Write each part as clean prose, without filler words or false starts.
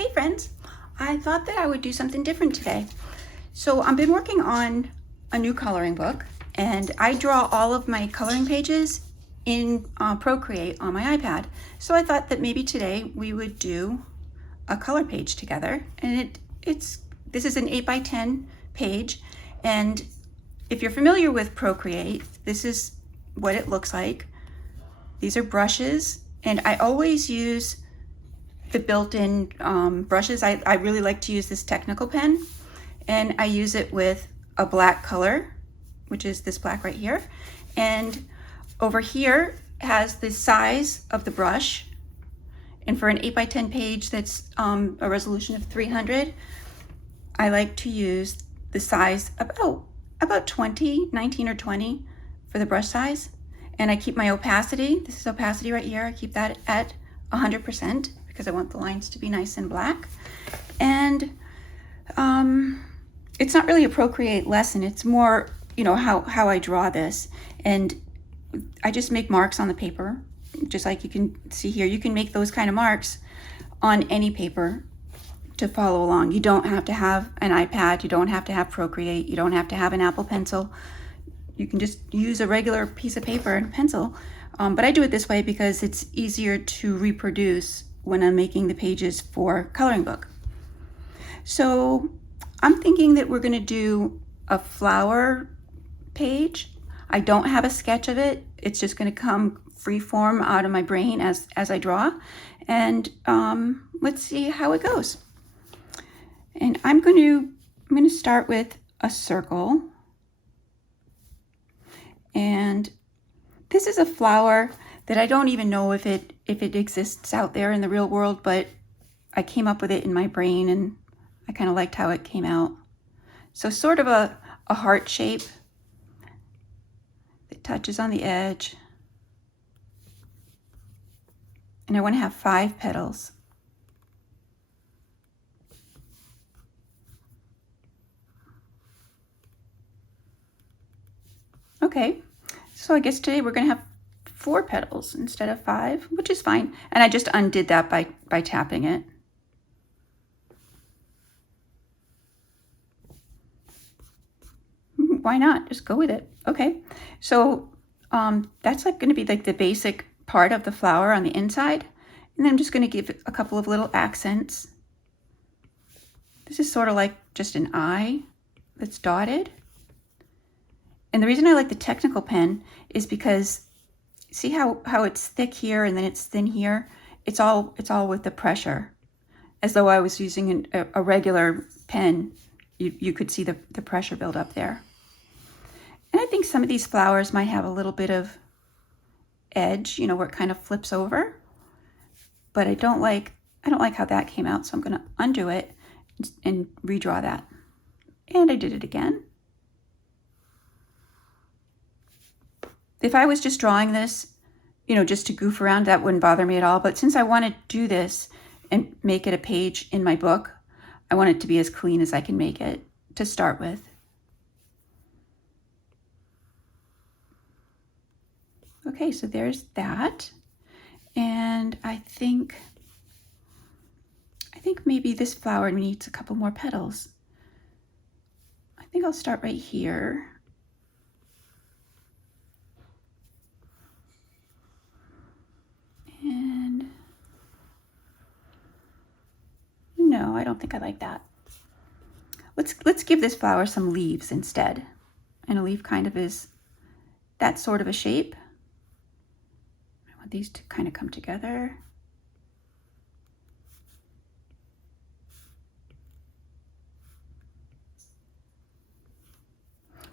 Hey friends, I thought that I would do something different today. So I've been working on a new coloring book, and I draw all of my coloring pages in Procreate on my iPad. So I thought that maybe today we would do a color page together. And this is an 8x10 page, and if you're familiar with Procreate, this is what it looks like. These are brushes, and I always use the built-in brushes. I really like to use this technical pen, and I use it with a black color, which is this black right here. And over here has the size of the brush. And for an 8x10 page that's a resolution of 300, I like to use the size about 20, 19 or 20 for the brush size. And I keep my opacity, this is opacity right here, I keep that at 100% because I want the lines to be nice and black. And it's not really a Procreate lesson, it's more, you know, how I draw this. And I just make marks on the paper, just like you can see here. You can make those kind of marks on any paper to follow along. You don't have to have an iPad, you don't have to have Procreate, you don't have to have an Apple Pencil. You can just use a regular piece of paper and a pencil. But I do it this way because it's easier to reproduce when I'm making the pages for coloring book. So I'm thinking that we're gonna do a flower page. I don't have a sketch of it. It's just gonna come free form out of my brain as I draw. And let's see how it goes. And I'm gonna start with a circle. And this is a flower that I don't even know if it exists out there in the real world, but I came up with it in my brain and I kind of liked how it came out. So sort of a heart shape that touches on the edge. And I want to have 5 petals. Okay, so I guess today we're going to have 4 petals instead of 5, which is fine. And I just undid that by tapping it. Why not? Just go with it. Okay, so that's like going to be like the basic part of the flower on the inside. And then I'm just going to give it a couple of little accents. This is sort of like just an eye that's dotted. And the reason I like the technical pen is because see how it's thick here and then it's thin here? It's all with the pressure. As though I was using a regular pen, you could see the pressure build up there. And I think some of these flowers might have a little bit of edge, you know, where it kind of flips over. But I don't like how that came out, so I'm going to undo it and redraw that. And I did it again. If I was just drawing this, you know, just to goof around, that wouldn't bother me at all. But since I want to do this and make it a page in my book, I want it to be as clean as I can make it to start with. Okay, so there's that. And I think maybe this flower needs a couple more petals. I think I'll start right here. And no, I don't think I like that. Let's give this flower some leaves instead. And a leaf kind of is that sort of a shape. I want these to kind of come together.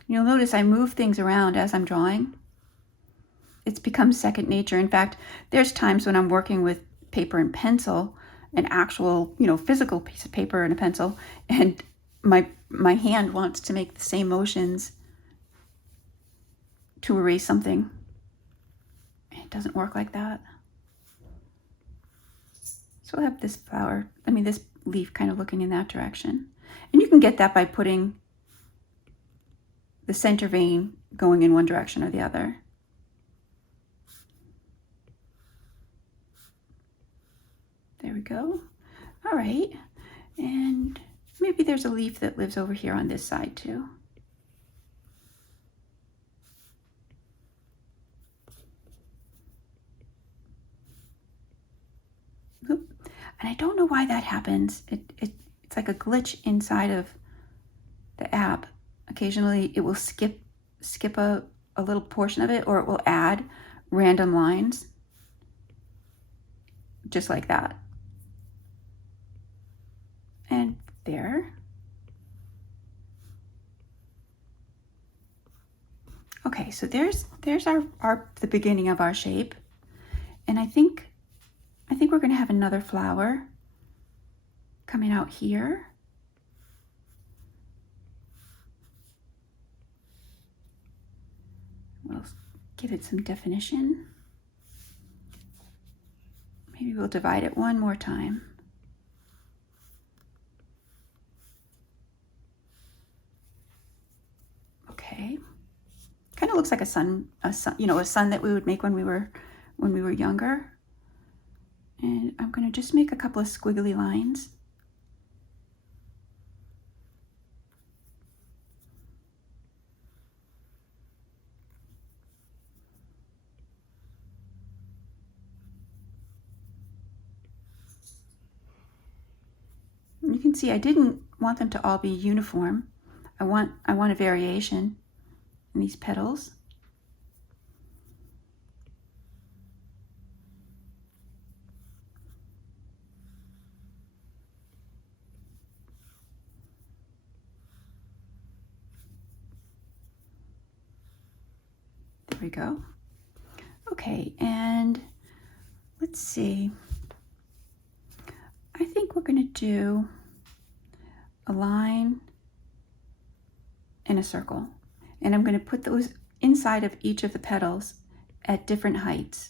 You'll notice I move things around as I'm drawing. It's become second nature. In fact, there's times when I'm working with paper and pencil, an actual, you know, physical piece of paper and a pencil, and my hand wants to make the same motions to erase something. It doesn't work like that. So I'll have this flower, this leaf kind of looking in that direction. And you can get that by putting the center vein going in one direction or the other. There we go. All right, and maybe there's a leaf that lives over here on this side too. Oop. And I don't know why that happens. It's like a glitch inside of the app. Occasionally it will skip a little portion of it, or it will add random lines just like that. And there. Okay, so there's the beginning of our shape. And I think we're going to have another flower coming out here. We'll give it some definition. Maybe we'll divide it one more time. Okay. Kind of looks like a sun, you know, a sun that we would make when we were younger. And I'm going to just make a couple of squiggly lines. And you can see I didn't want them to all be uniform. I want a variation in these petals. There we go. Okay, and let's see. I think we're going to do a line and a circle. And I'm going to put those inside of each of the petals at different heights.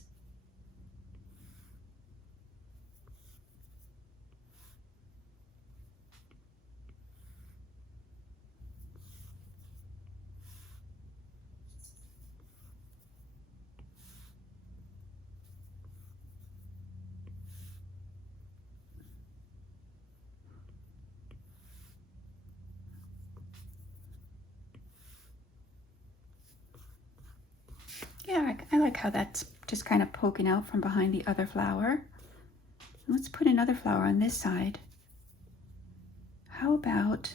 Yeah, I like how that's just kind of poking out from behind the other flower. Let's put another flower on this side. How about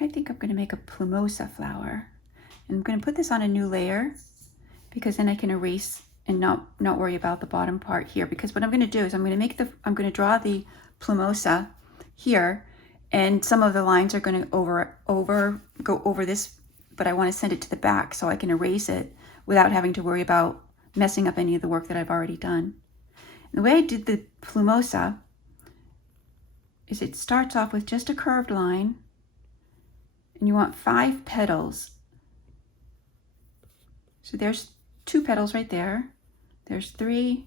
I think I'm going to make a Plumosa flower. And I'm going to put this on a new layer because then I can erase and not worry about the bottom part here. Because what I'm going to do is I'm going to draw the Plumosa here, and some of the lines are going to go over this, but I want to send it to the back so I can erase it without having to worry about messing up any of the work that I've already done. And the way I did the Plumosa is it starts off with just a curved line, and you want 5 petals. So there's 2 petals right there. There's 3,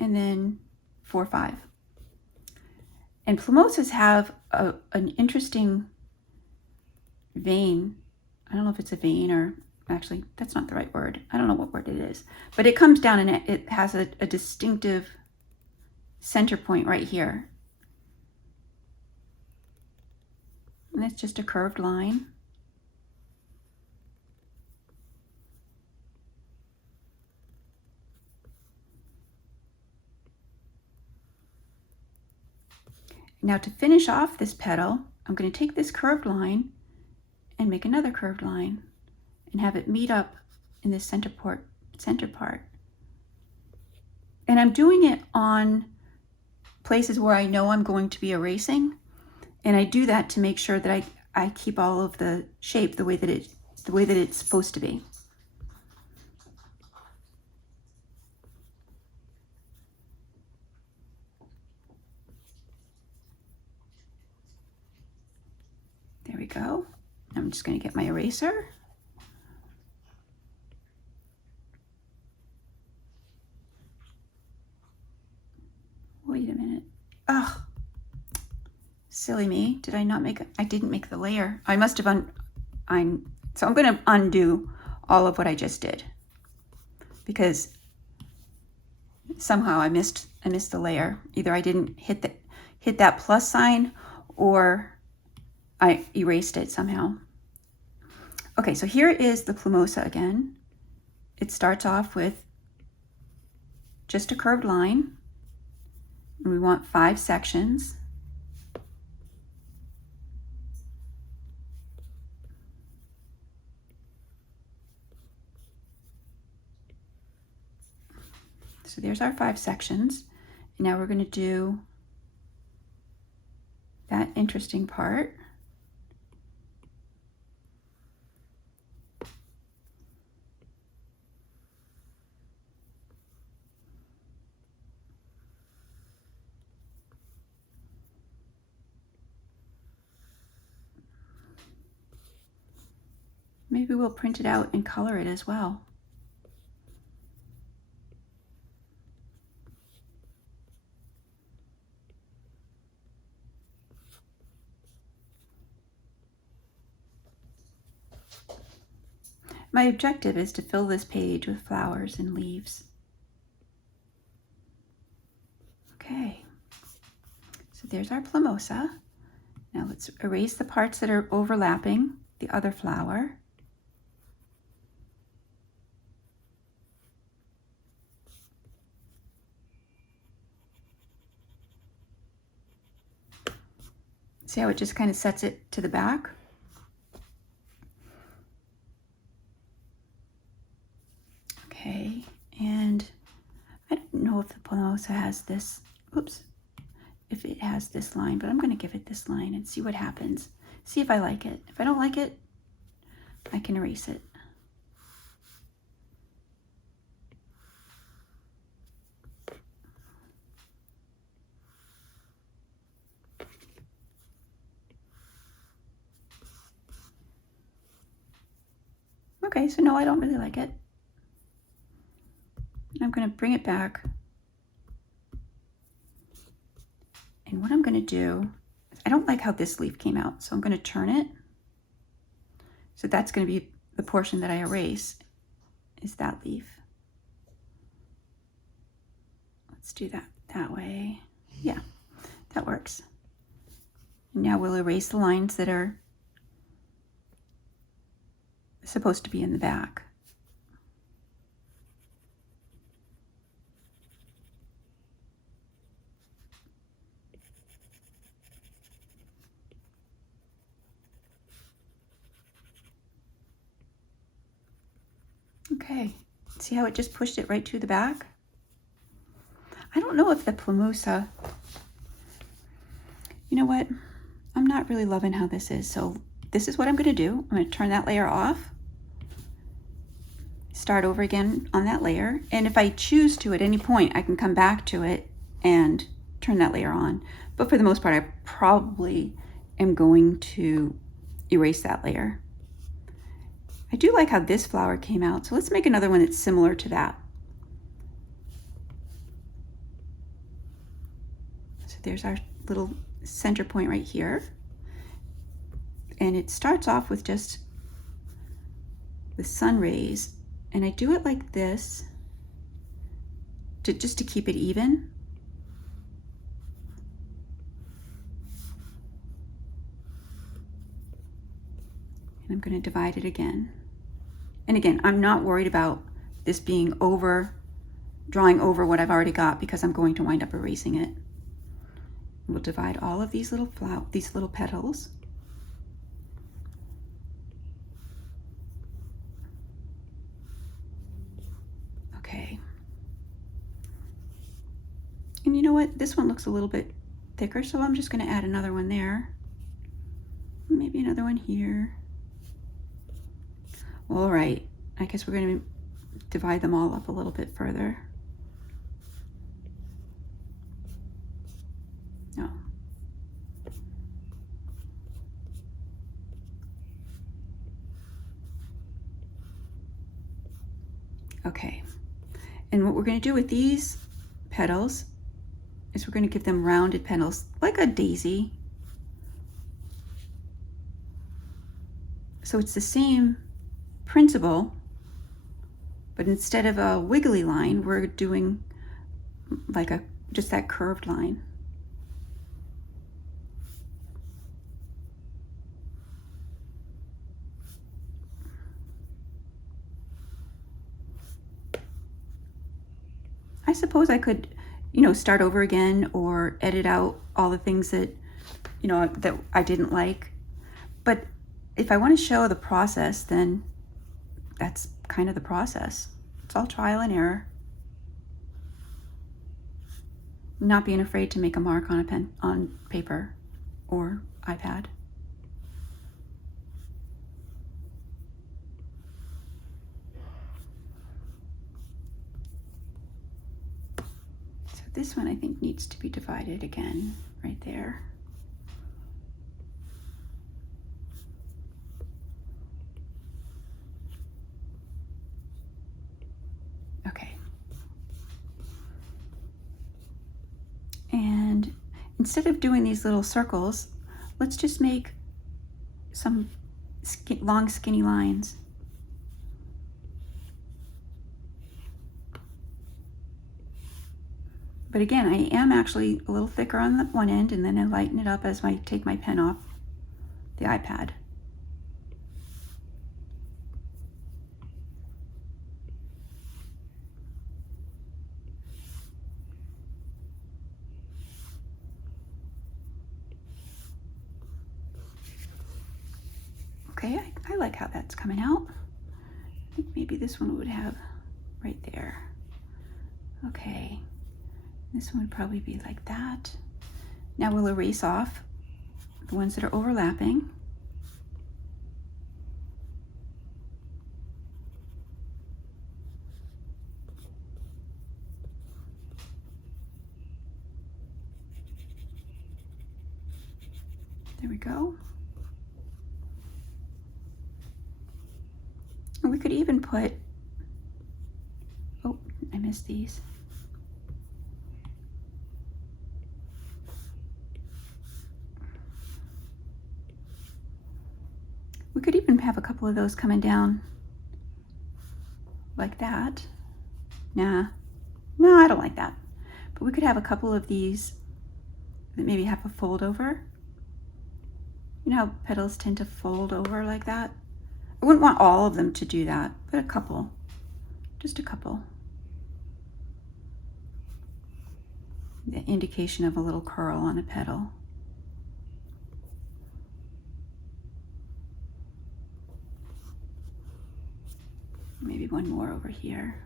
and then 4, 5. And Plumosas have an interesting vein. I don't know if it's a vein, or actually that's not the right word. I don't know what word it is, but it comes down and it has a distinctive center point right here. And it's just a curved line. Now to finish off this petal, I'm going to take this curved line and make another curved line and have it meet up in this center part. And I'm doing it on places where I know I'm going to be erasing, and I do that to make sure that I keep all of the shape the way that it's supposed to be. There we go. I'm just going to get my eraser. Wait a minute. Ugh. Silly me. Did I not make it? I didn't make the layer. I must have So I'm going to undo all of what I just did because somehow I missed the layer. Either I didn't hit that plus sign or I erased it somehow. Okay, so here is the Plumosa again. It starts off with just a curved line, and we want 5 sections. So there's our 5 sections. And now we're going to do that interesting part. Maybe we'll print it out and color it as well. My objective is to fill this page with flowers and leaves. Okay, so there's our Plumosa. Now let's erase the parts that are overlapping the other flower. See how it just kind of sets it to the back? Okay, and I don't know if the Plumosa has this, oops, if it has this line, but I'm going to give it this line and see what happens. See if I like it. If I don't like it, I can erase it. Okay, so no, I don't really like it. I'm going to bring it back. And what I'm going to do, I don't like how this leaf came out, so I'm going to turn it. So that's going to be the portion that I erase, is that leaf. Let's do that way. Yeah, that works. And now we'll erase the lines that are supposed to be in the back. Okay, see how it just pushed it right to the back? I don't know if the Plumosa, you know what? I'm not really loving how this is, so this is what I'm going to do. I'm going to turn that layer off, start over again on that layer, and if I choose to at any point, I can come back to it and turn that layer on. But for the most part, I probably am going to erase that layer. I do like how this flower came out, so let's make another one that's similar to that. So there's our little center point right here. And it starts off with just the sun rays, and I do it like this just to keep it even. And I'm going to divide it again. And again, I'm not worried about this being drawing over what I've already got, because I'm going to wind up erasing it. We'll divide all of these little petals. Okay. And you know what? This one looks a little bit thicker, so I'm just going to add another one there. Maybe another one here. All right, I guess we're going to divide them all up a little bit further. No. Okay, and what we're going to do with these petals is we're going to give them rounded petals, like a daisy. So it's the same principle, but instead of a wiggly line, we're doing like just that curved line. I suppose I could, start over again or edit out all the things that, that I didn't like. But if I want to show the process, then that's kind of the process. It's all trial and error. Not being afraid to make a mark on a pen, on paper or iPad. So this one I think needs to be divided again, right there. Okay. And instead of doing these little circles, let's just make some long skinny lines. But again, I am actually a little thicker on the one end, and then I lighten it up as I take my pen off the iPad. Okay, I like how that's coming out. I think maybe this one would have right there. Okay, this one would probably be like that. Now we'll erase off the ones that are overlapping. There we go. And we could even put, oh, I missed these. We could even have a couple of those coming down like that. No, I don't like that. But we could have a couple of these that maybe have a fold over. You know how petals tend to fold over like that? I wouldn't want all of them to do that, but a couple, just a couple. The indication of a little curl on a petal. Maybe one more over here.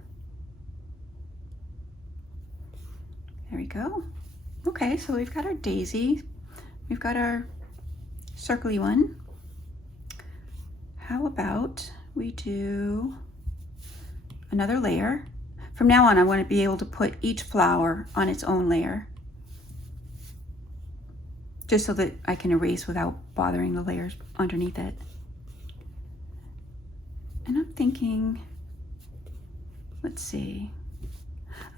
There we go. Okay, so we've got our daisy. We've got our circly one. How about we do another layer? From now on, I want to be able to put each flower on its own layer, just so that I can erase without bothering the layers underneath it. And I'm thinking, let's see.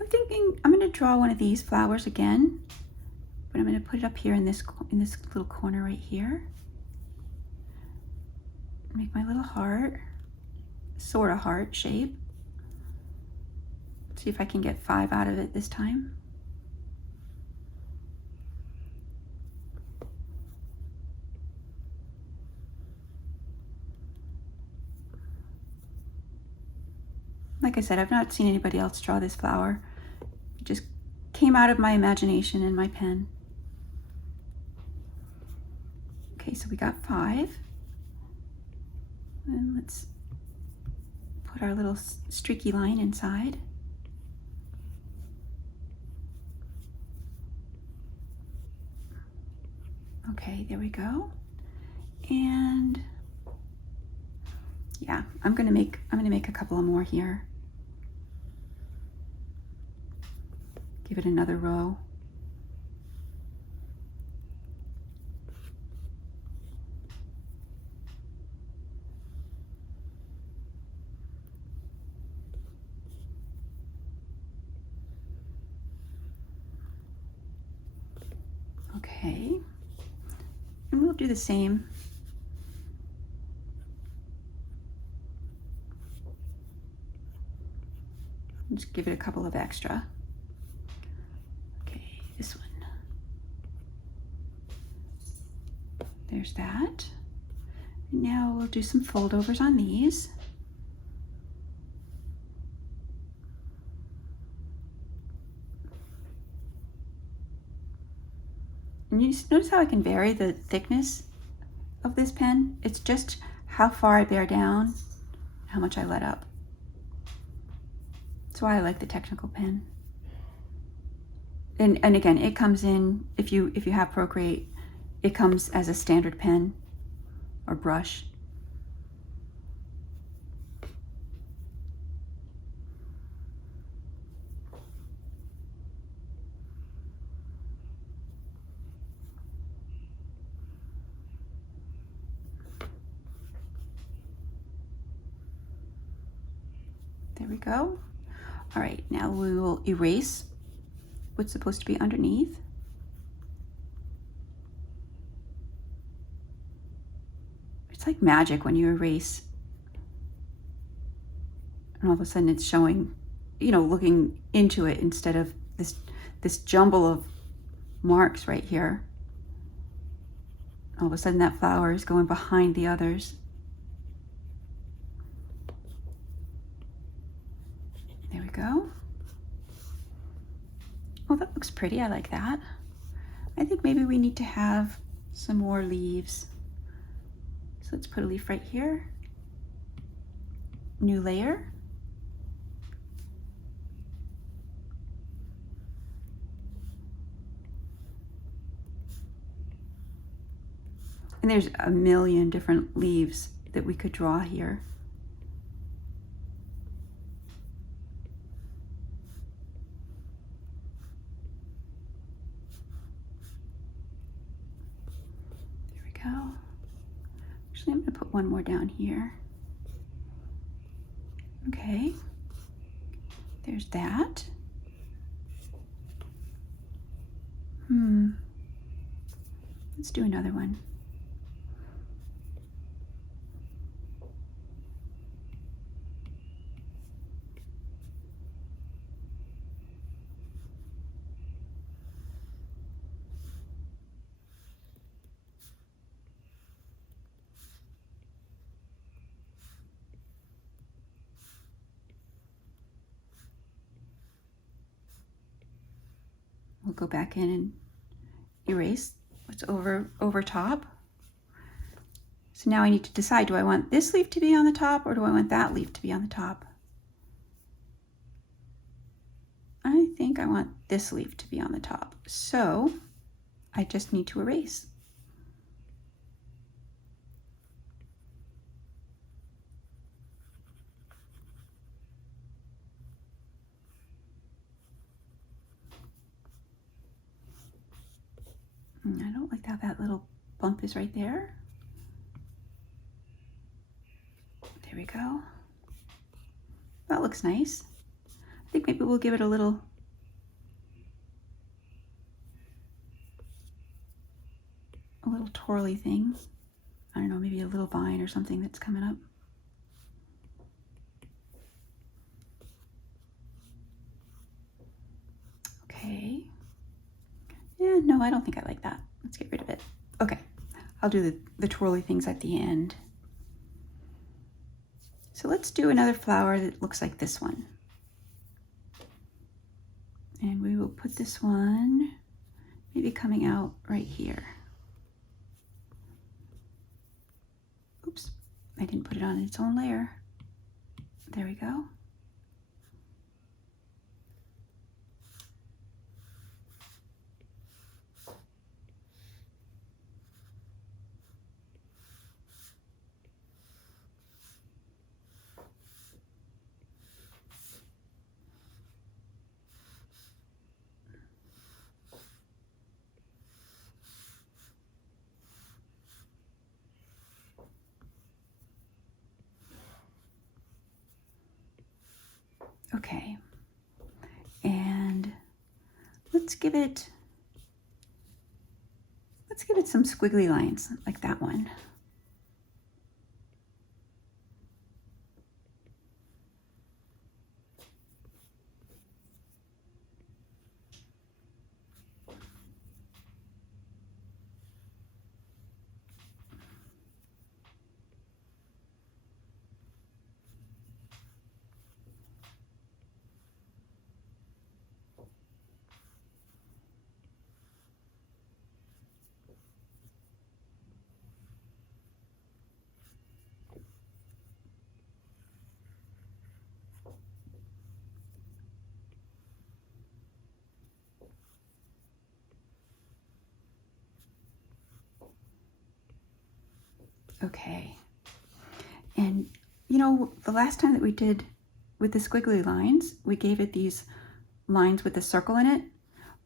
I'm thinking I'm going to draw one of these flowers again, but I'm going to put it up here in this little corner right here. Make my little heart, sort of heart shape. See if I can get 5 out of it this time. Like I said, I've not seen anybody else draw this flower. It just came out of my imagination in my pen. Okay, so we got 5. And let's put our little streaky line inside. Okay, there we go. And yeah, I'm gonna make a couple of more here. Give it another row. Okay, and we'll do the same Just give it a couple of extra. Okay, this one. There's that. Now we'll do some foldovers on these. And you notice how I can vary the thickness of this pen? It's just how far I bear down, how much I let up. That's why I like the technical pen. And again, it comes in, if you have Procreate, it comes as a standard pen or brush. There we go. All right, now we will erase what's supposed to be underneath. It's like magic when you erase and all of a sudden it's showing, you know, looking into it instead of this jumble of marks right here. All of a sudden that flower is going behind the others. There we go. Oh, that looks pretty. I like that. I think maybe we need to have some more leaves. So let's put a leaf right here. New layer. And there's a million different leaves that we could draw here. There we go. Actually, I'm going to put one more down here. Okay. There's that. Let's do another one. We'll go back in and erase what's over top. So now I need to decide, do I want this leaf to be on the top or do I want that leaf to be on the top? I think I want this leaf to be on the top. So I just need to erase. I don't like how that little bump is right there. There we go. That looks nice. I think maybe we'll give it a little twirly thing. I don't know, maybe a little vine or something that's coming up. Okay. Yeah, no, I don't think I like that. Let's get rid of it. Okay, I'll do the twirly things at the end. So let's do another flower that looks like this one. And we will put this one maybe coming out right here. Oops, I didn't put it on its own layer. There we go. Okay, and let's give it some squiggly lines like that one. Okay. And you know, the last time that we did with the squiggly lines, we gave it these lines with a circle in it.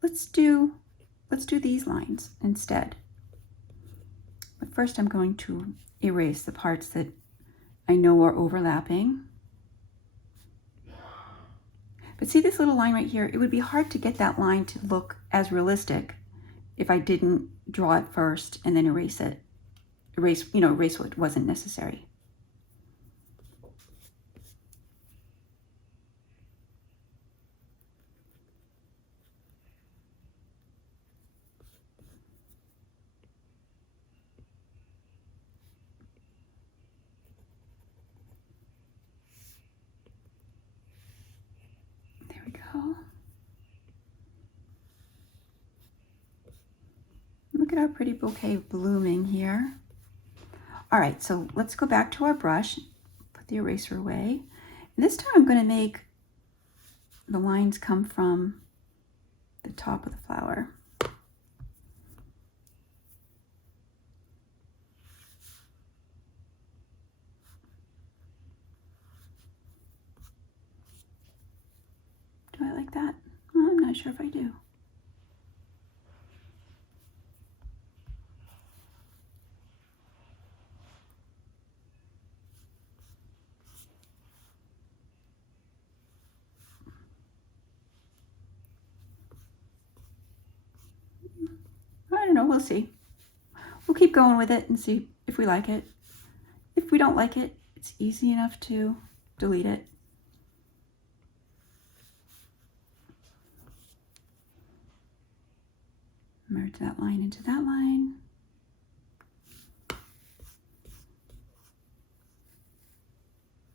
Let's do these lines instead. But first I'm going to erase the parts that I know are overlapping. But see this little line right here? It would be hard to get that line to look as realistic if I didn't draw it first and then erase it. Erase what wasn't necessary. There we go. Look at our pretty bouquet blooming here. All right, so let's go back to our brush, put the eraser away. And this time I'm going to make the lines come from the top of the flower. Do I like that? Well, I'm not sure if I do. I don't know, we'll see. We'll keep going with it and see if we like it. If we don't like it, it's easy enough to delete it. Merge that line into that line.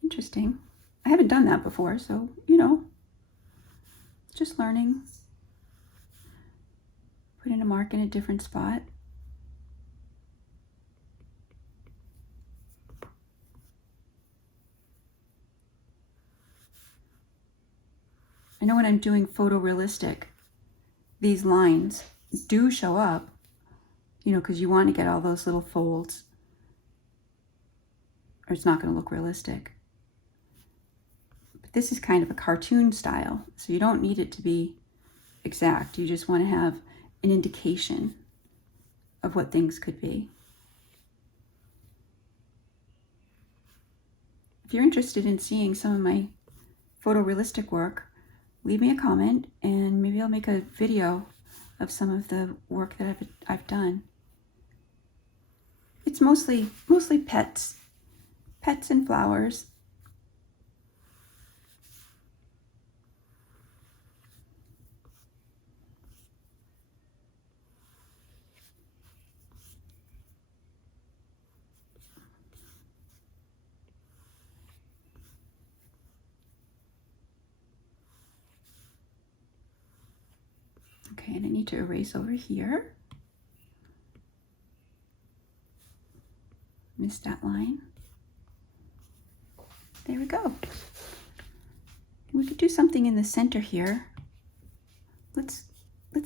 Interesting. I haven't done that before, so, you know, just learning. Put in a mark in a different spot. I know when I'm doing photorealistic, these lines do show up, you know, because you want to get all those little folds, or it's not going to look realistic. But this is kind of a cartoon style, so you don't need it to be exact. You just want to have an indication of what things could be. If you're interested in seeing some of my photorealistic work, leave me a comment and maybe I'll make a video of some of the work that I've done. It's mostly pets and flowers. Okay, and I need to erase over here. Missed that line. There we go. We could do something in the center here. Let's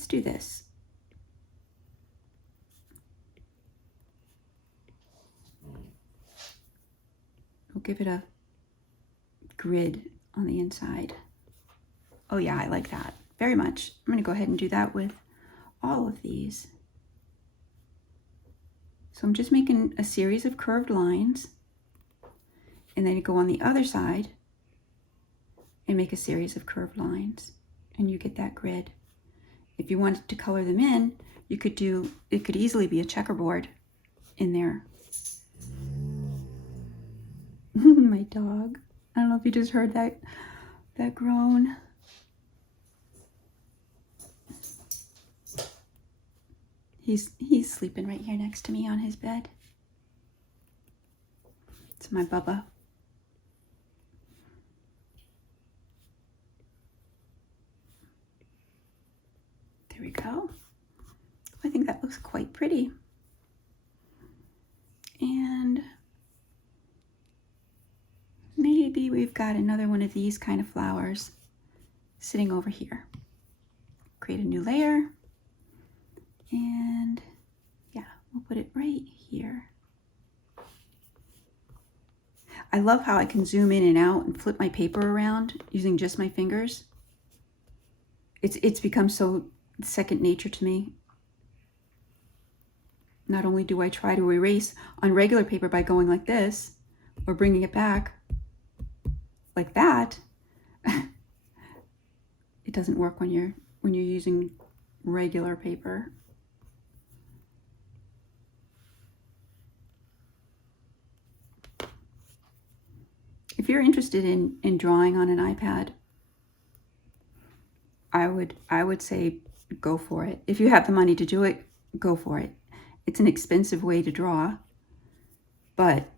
do this. We'll give it a grid on the inside. Oh yeah, I like that very much. I'm going to go ahead and do that with all of these. So I'm just making a series of curved lines, and then you go on the other side and make a series of curved lines, and you get that grid. If you wanted to color them in, you could do, it could easily be a checkerboard in there. My dog. I don't know if you just heard that groan. He's sleeping right here next to me on his bed. It's my Bubba. There we go. I think that looks quite pretty. And maybe we've got another one of these kind of flowers sitting over here. Create a new layer. And yeah, we'll put it right here. I love how I can zoom in and out and flip my paper around using just my fingers. It's become so second nature to me. Not only do I try to erase on regular paper by going like this or bringing it back like that, it doesn't work when you're using regular paper. If you're interested in drawing on an iPad, I would say go for it. If you have the money to do it, go for it. It's an expensive way to draw, but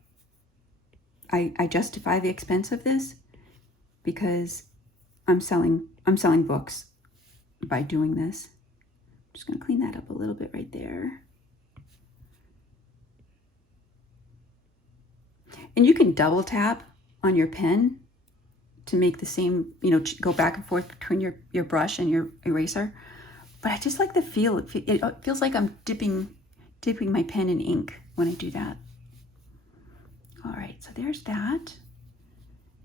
I justify the expense of this because I'm selling books by doing this. I'm just going to clean that up a little bit right there. And you can double tap on your pen to make the same, go back and forth between your brush and your eraser. But I just like the feel. It feels like I'm dipping my pen in ink when I do that. All right, so there's that.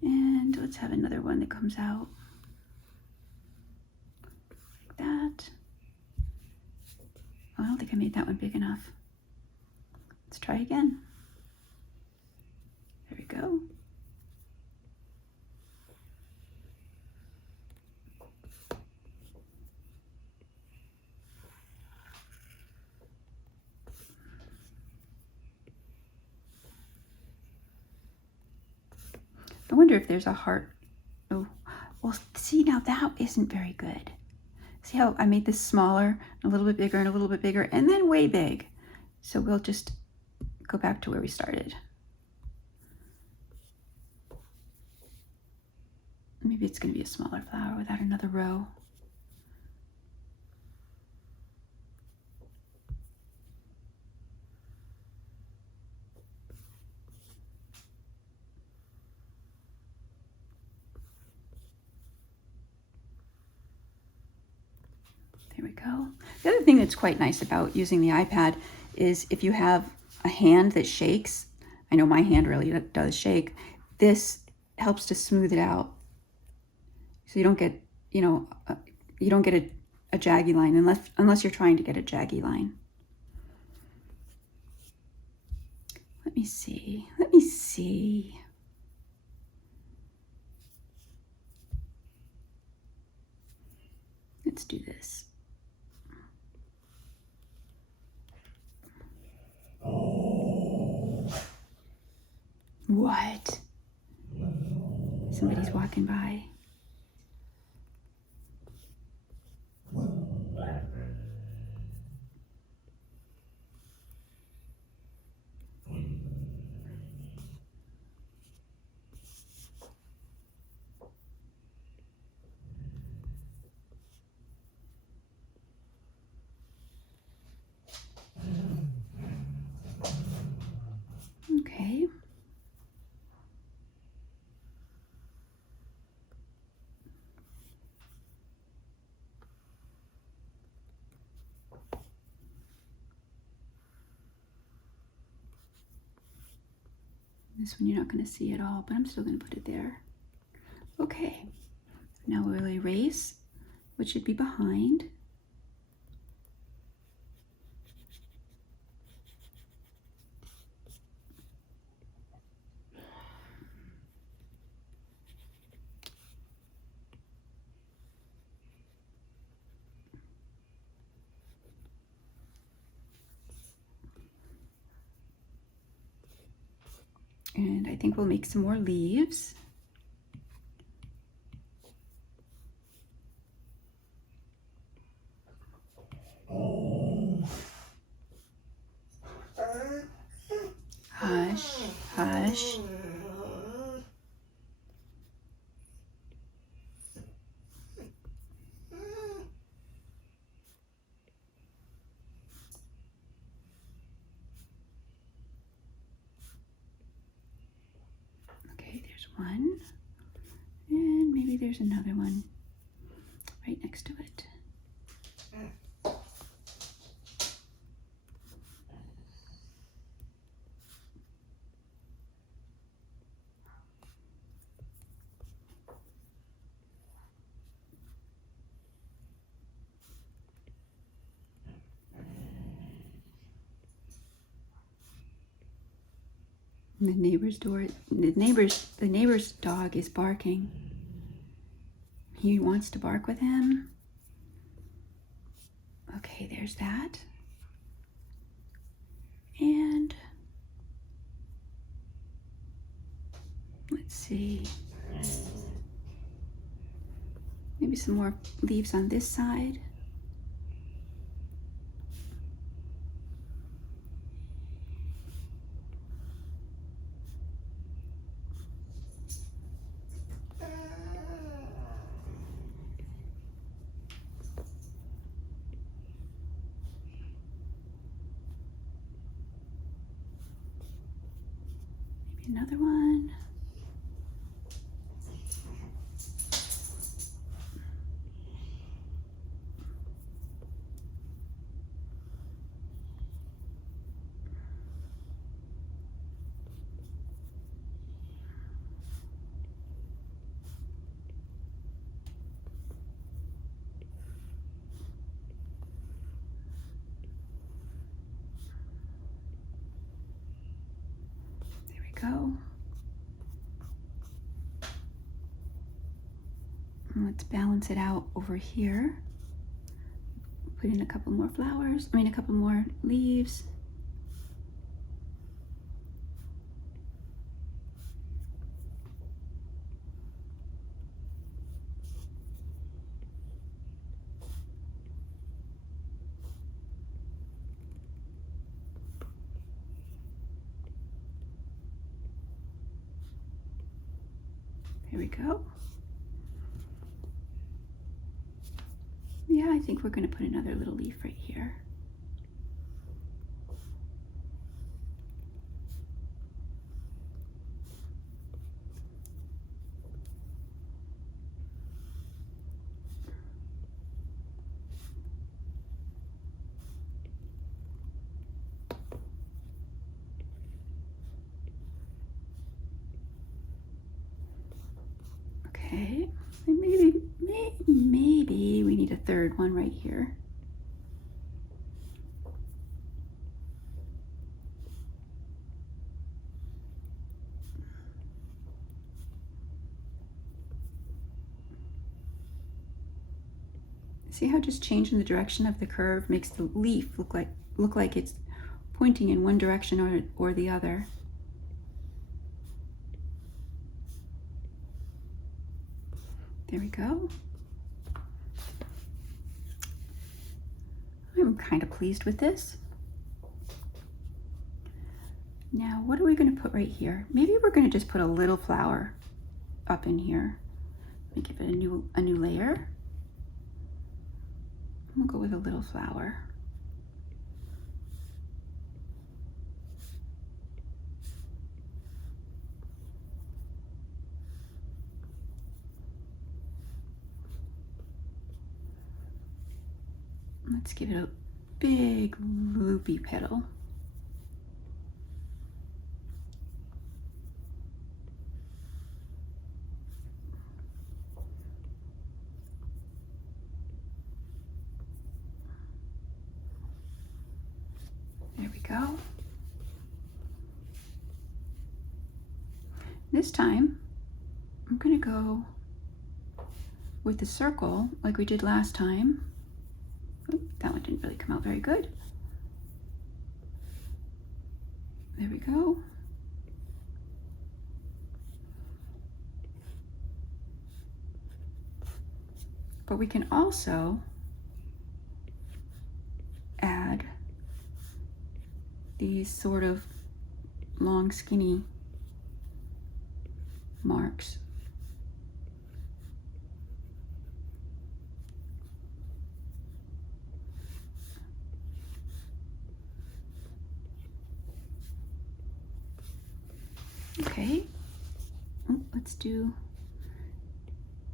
And let's have another one that comes out like that. Oh, I don't think I made that one big enough. Let's try again. There we go. I wonder if there's a heart. Oh, well, see, now that isn't very good. See how I made this smaller, a little bit bigger, and a little bit bigger, and then way big. So we'll just go back to where we started. Maybe it's going to be a smaller flower without another row. There we go. The other thing that's quite nice about using the iPad is if you have a hand that shakes, I know my hand really does shake, this helps to smooth it out. So you don't get, you don't get a jaggy line unless you're trying to get a jaggy line. Let me see. Let's do this. What? Somebody's walking by. Okay. This one you're not going to see at all, but I'm still going to put it there. Okay. Now we'll erase what should be behind. And I think we'll make some more leaves. Hush, hush. Okay, there's one. And maybe there's another one right next to it. The neighbor's door, the neighbor's dog is barking. He wants to bark with him. Okay, there's that. And let's see. Maybe some more leaves on this side. Maybe another one. Go. And let's balance it out over here. Put in a couple more flowers, a couple more leaves. There we go. Yeah, I think we're going to put another little leaf right here. Okay, and maybe we need a third one right here. See how just changing the direction of the curve makes the leaf look like it's pointing in one direction or the other. There we go. I'm kind of pleased with this. Now, what are we going to put right here? Maybe we're going to just put a little flower up in here. Let me give it a new layer. We'll go with a little flower. Let's give it a big loopy petal. There we go. This time, I'm going to go with the circle like we did last time. Oop, that one didn't really come out very good. There we go. But we can also add these sort of long skinny marks. Okay, let's do,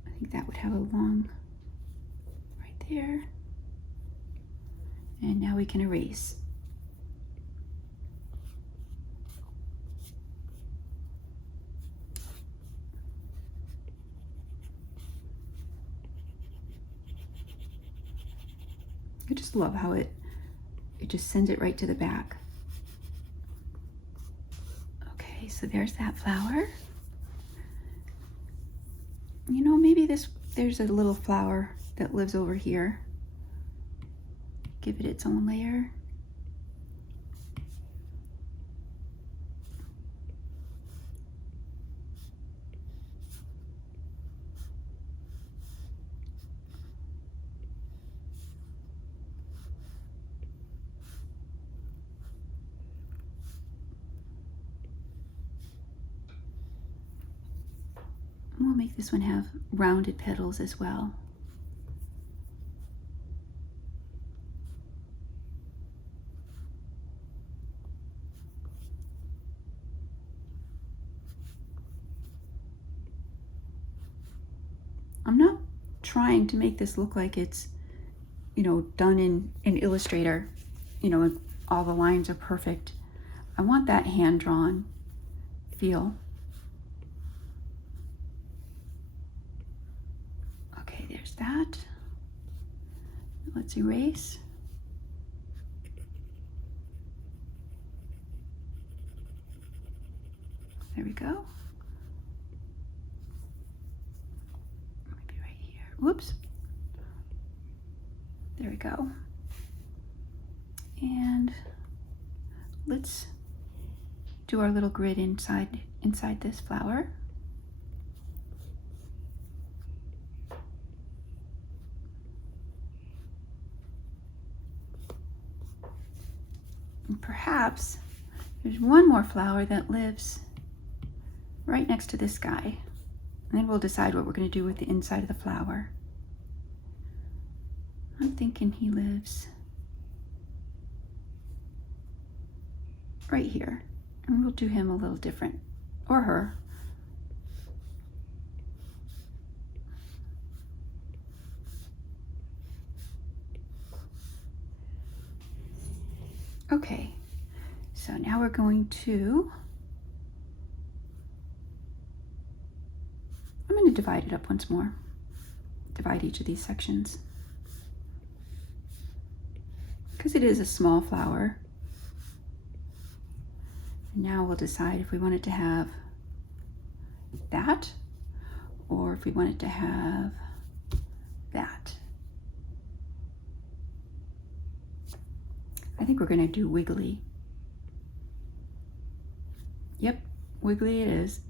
I think that would have a long right there. And now we can erase. I just love how it just sends it right to the back. Okay, So there's that flower. You know, maybe there's a little flower that lives over here. Give it its own layer. We'll make this one have rounded petals as well. I'm not trying to make this look like it's, you know, done in Illustrator, you know, and all the lines are perfect. I want that hand-drawn feel. Okay, there's that. Let's erase. There we go. Maybe right here. Whoops. There we go. And let's do our little grid inside this flower. And perhaps there's one more flower that lives right next to this guy. And then we'll decide what we're going to do with the inside of the flower. I'm thinking he lives right here. And we'll do him a little different, or her. Okay, so now we're going to, I'm going to divide it up once more. Divide each of these sections. Because it is a small flower. And now we'll decide if we want it to have that, or if we want it to have that. I think we're going to do wiggly. Yep, wiggly it is.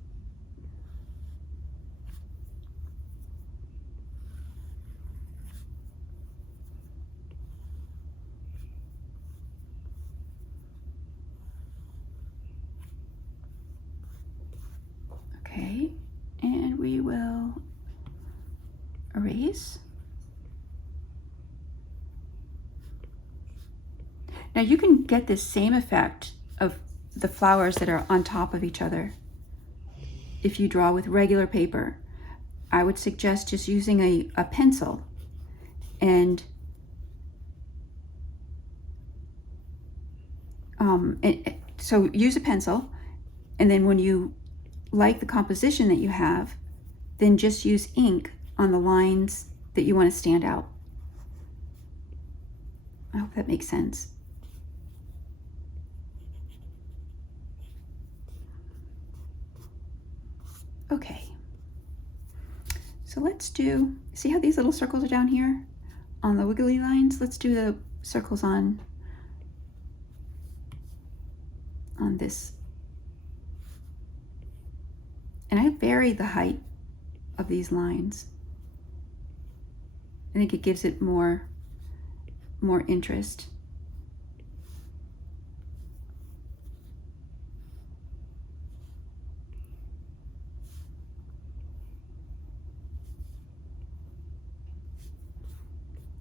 Okay, and we will erase. Now you can get this same effect of the flowers that are on top of each other if you draw with regular paper. I would suggest just using a pencil and so use a pencil, and then when you like the composition that you have, then just use ink on the lines that you want to stand out. I hope that makes sense. Okay, so let's do, see how these little circles are down here on the wiggly lines? Let's do the circles on this. And I vary the height of these lines. I think it gives it more interest.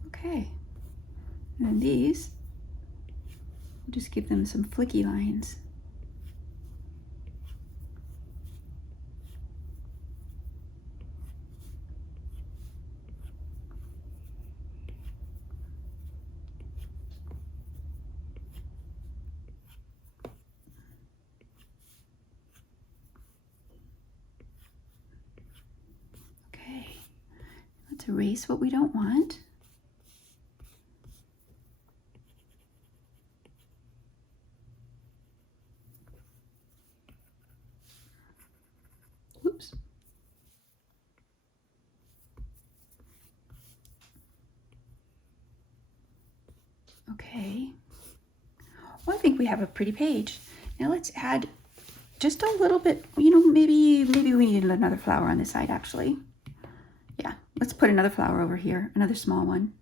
Okay, and then these, we'll just give them some flicky lines. Okay, let's erase what we don't want. Okay. Well, I think we have a pretty page. Now let's add just a little bit, you know, maybe we need another flower on this side actually. Yeah, let's put another flower over here, another small one.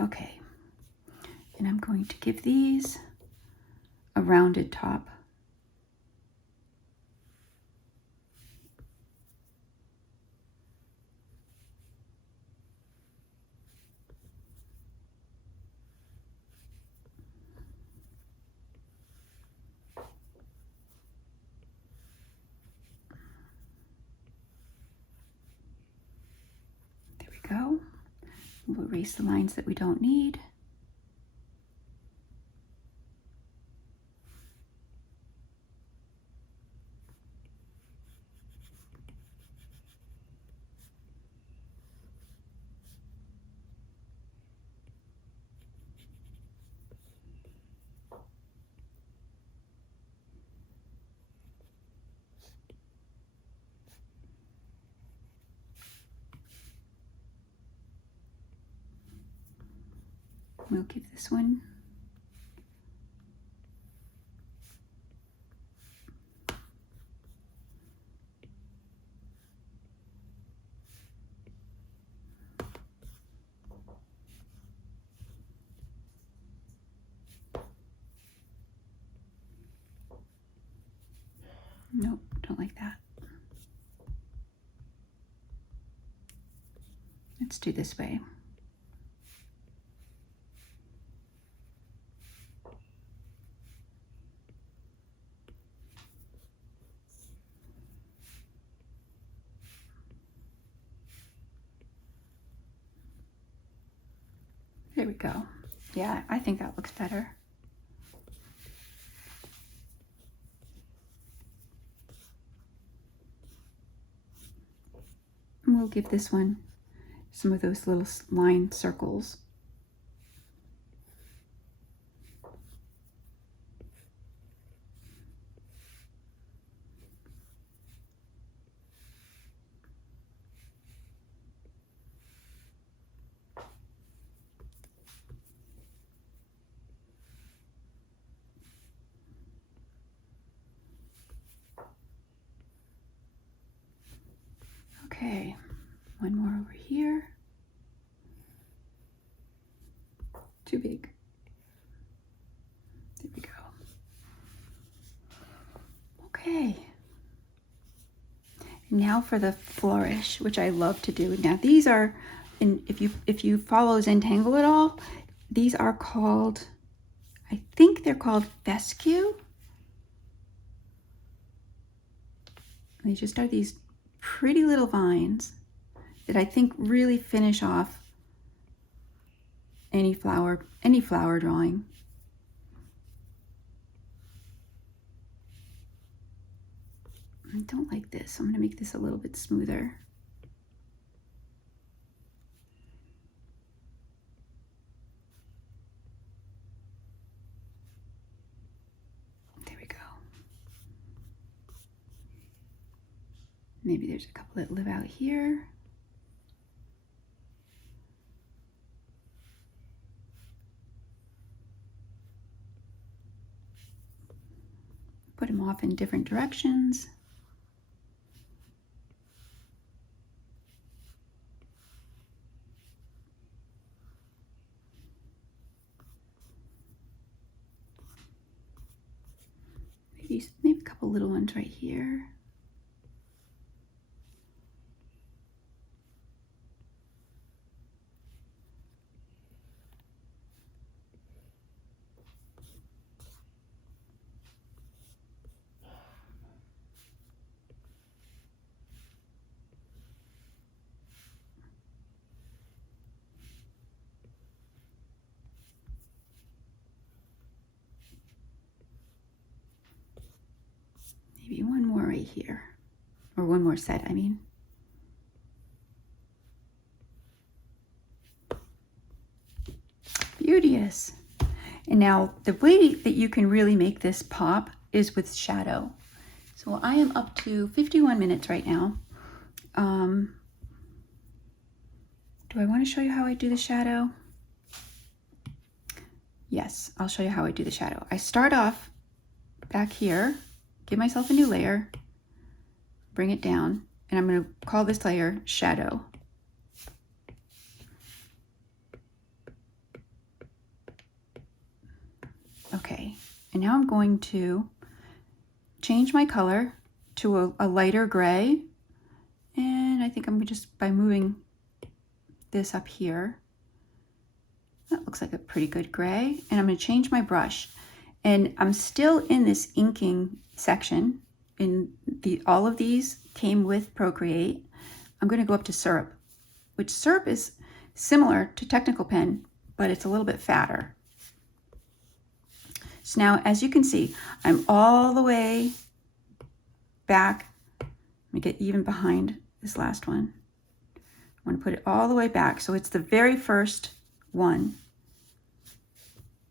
Okay, and I'm going to give these a rounded top. There we go. We'll erase the lines that we don't need. We'll give this one nope, don't like that. Let's do this way. There we go. Yeah, I think that looks better. And we'll give this one some of those little line circles. Okay, one more over here. Too big. There we go. Okay. Now for the Flourish, which I love to do. Now these are, and if you follow Zentangle at all, these are called, I think they're called fescue. They just are these pretty little vines that I think really finish off any flower drawing. I don't like this, so I'm going to make this a little bit smoother. There we go. Maybe there's a couple that live out here. Put them off in different directions. Maybe a couple little ones right here. Maybe one more right here, or one more set, I mean. Beauteous. And now the way that you can really make this pop is with shadow. So I am up to 51 minutes right now. Do I want to show you how I do the shadow? Yes, I'll show you how I do the shadow. I start off back here, give myself a new layer, bring it down, and I'm going to call this layer Shadow. Okay, and now I'm going to change my color to a lighter gray, and I think I'm just by moving this up here, that looks like a pretty good gray, and I'm going to change my brush, and I'm still in this inking section. All of these came with Procreate. I'm going to go up to Syrup, which Syrup is similar to Technical Pen, but it's a little bit fatter. So now, as you can see, I'm all the way back. Let me get even behind this last one. I want to put it all the way back. So it's the very first one,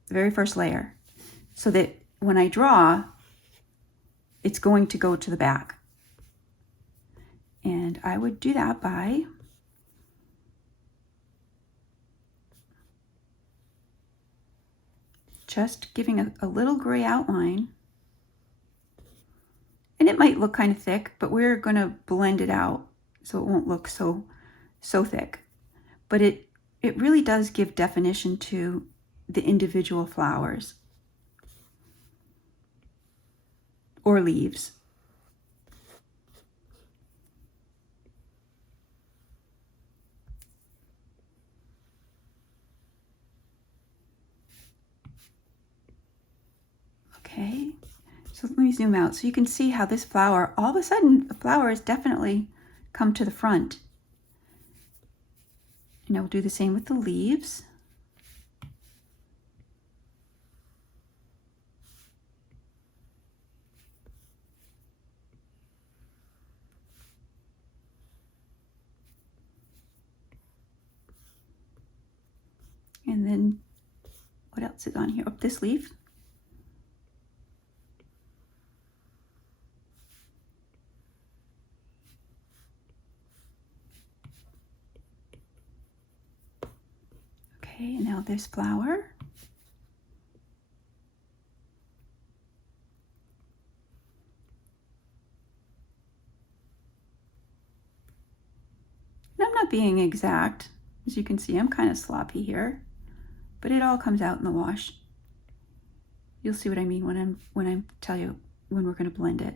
the very first layer, so that when I draw, it's going to go to the back. And I would do that by just giving a little gray outline. And it might look kind of thick, but we're going to blend it out so it won't look so thick. But it really does give definition to the individual flowers or leaves. Okay, so let me zoom out so you can see how this flower, all of a sudden, the flower has definitely come to the front. And I'll do the same with the leaves. And then what else is on here? Oh, this leaf. Okay, and now this flower. And I'm not being exact. As you can see, I'm kind of sloppy here, but it all comes out in the wash. You'll see what I mean when I tell you when we're going to blend it.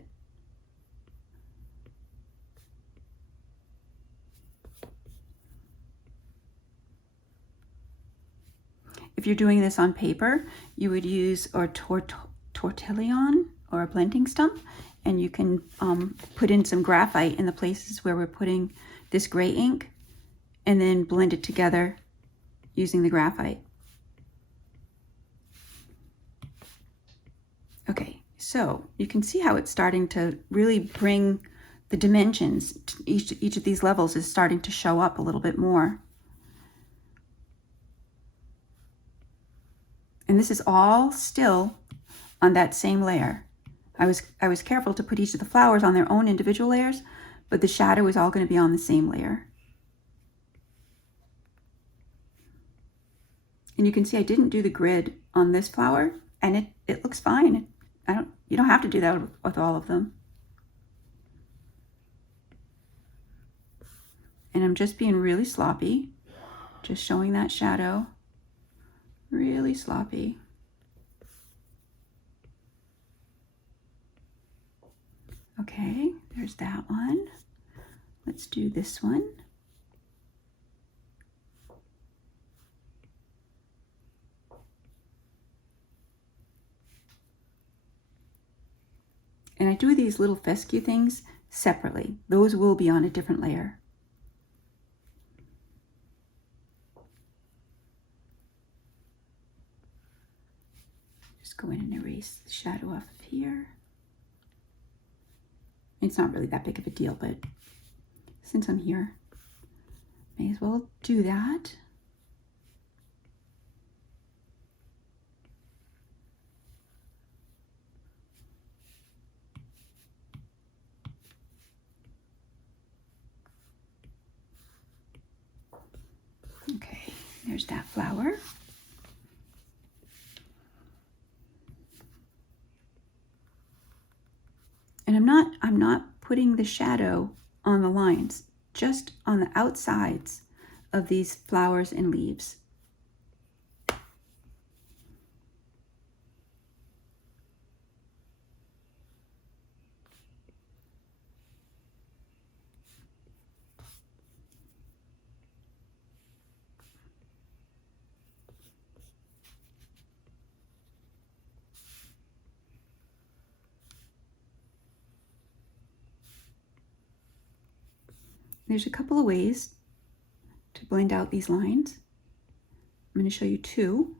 If you're doing this on paper, you would use a tortillon or a blending stump, and you can put in some graphite in the places where we're putting this gray ink, and then blend it together using the graphite. Okay, so you can see how it's starting to really bring the dimensions. Each of these levels is starting to show up a little bit more. And this is all still on that same layer. I was careful to put each of the flowers on their own individual layers, but the shadow is all going to be on the same layer. And you can see I didn't do the grid on this flower, and it looks fine. You don't have to do that with all of them. And I'm just being really sloppy, just showing that shadow. Really sloppy. Okay, there's that one. Let's do this one. And I do these little fescue things separately. Those will be on a different layer. Just go in and erase the shadow off of here. It's not really that big of a deal, but since I'm here, may as well do that. There's that flower. And I'm not putting the shadow on the lines, just on the outsides of these flowers and leaves. There's a couple of ways to blend out these lines. I'm going to show you two.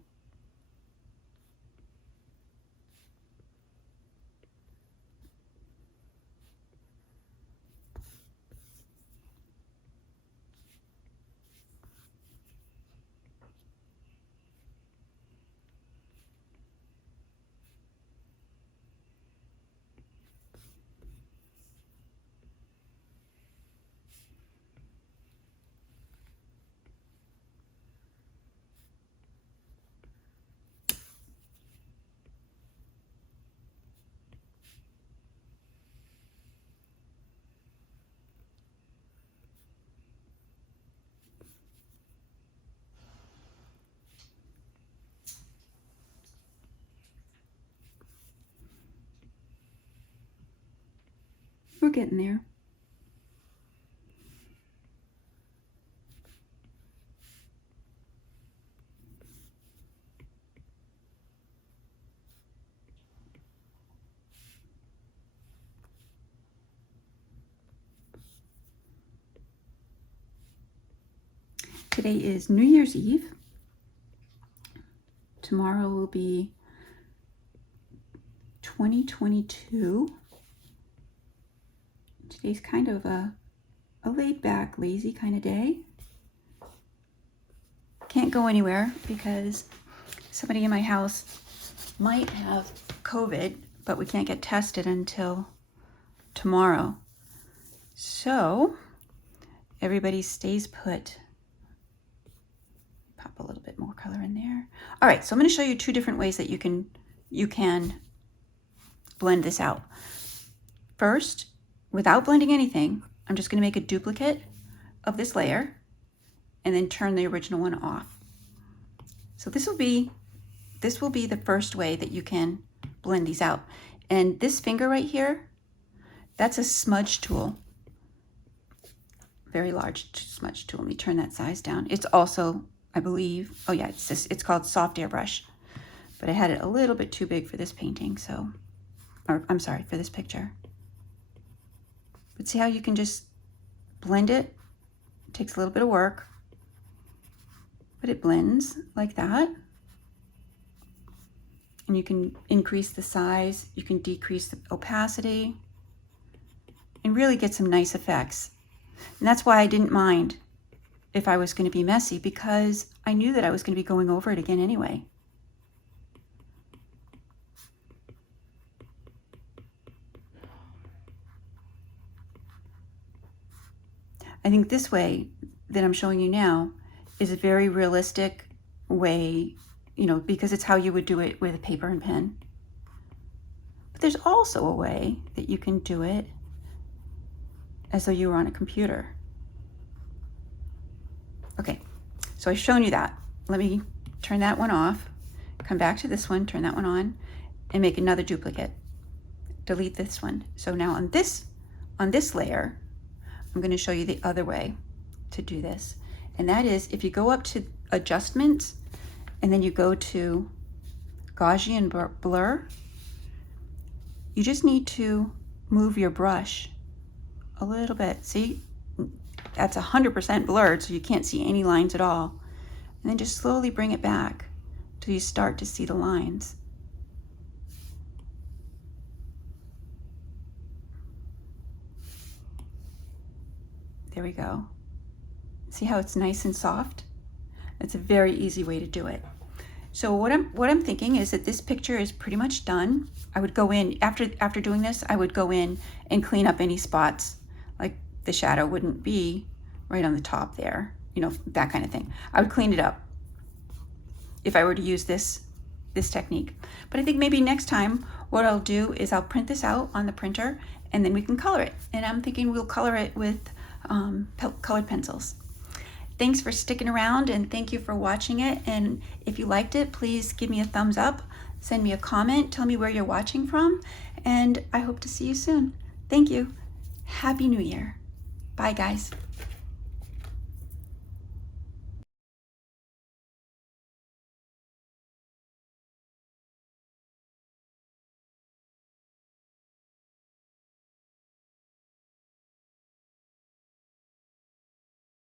We're getting there. Today is New Year's Eve. Tomorrow will be 2022. Today's kind of a laid back, lazy kind of day. Can't go anywhere because somebody in my house might have COVID, but we can't get tested until tomorrow. So everybody stays put. Pop a little bit more color in there. All right, so I'm going to show you two different ways that you can blend this out. First, without blending anything, I'm just going to make a duplicate of this layer and then turn the original one off. So this will be the first way that you can blend these out. And this finger right here, that's a smudge tool. Very large smudge tool. Let me turn that size down. It's also, I believe, oh yeah, it's called soft airbrush, but I had it a little bit too big for this painting, so, or I'm sorry, for this picture. But see how you can just blend it? It takes a little bit of work, but it blends like that. And you can increase the size, you can decrease the opacity, and really get some nice effects. And that's why I didn't mind if I was going to be messy, because I knew that I was going to be going over it again anyway. I think this way that I'm showing you now is a very realistic way, you know, because it's how you would do it with a paper and pen. But there's also a way that you can do it as though you were on a computer. Okay, so I've shown you that. Let me turn that one off, come back to this one, turn that one on, and make another duplicate. Delete this one. So now on this layer, I'm going to show you the other way to do this. And that is, if you go up to Adjustments, and then you go to Gaussian Blur, you just need to move your brush a little bit. See, that's 100% blurred, so you can't see any lines at all. And then just slowly bring it back till you start to see the lines. There we go. See how it's nice and soft? It's a very easy way to do it. So what I'm thinking is that this picture is pretty much done. I would go in, after doing this, I would go in and clean up any spots. Like the shadow wouldn't be right on the top there, you know, that kind of thing. I would clean it up if I were to use this technique. But I think maybe next time what I'll do is I'll print this out on the printer and then we can color it. And I'm thinking we'll color it with colored pencils. Thanks for sticking around and thank you for watching it. And if you liked it, please give me a thumbs up, send me a comment, tell me where you're watching from, and I hope to see you soon. Thank you. Happy New Year. Bye, guys.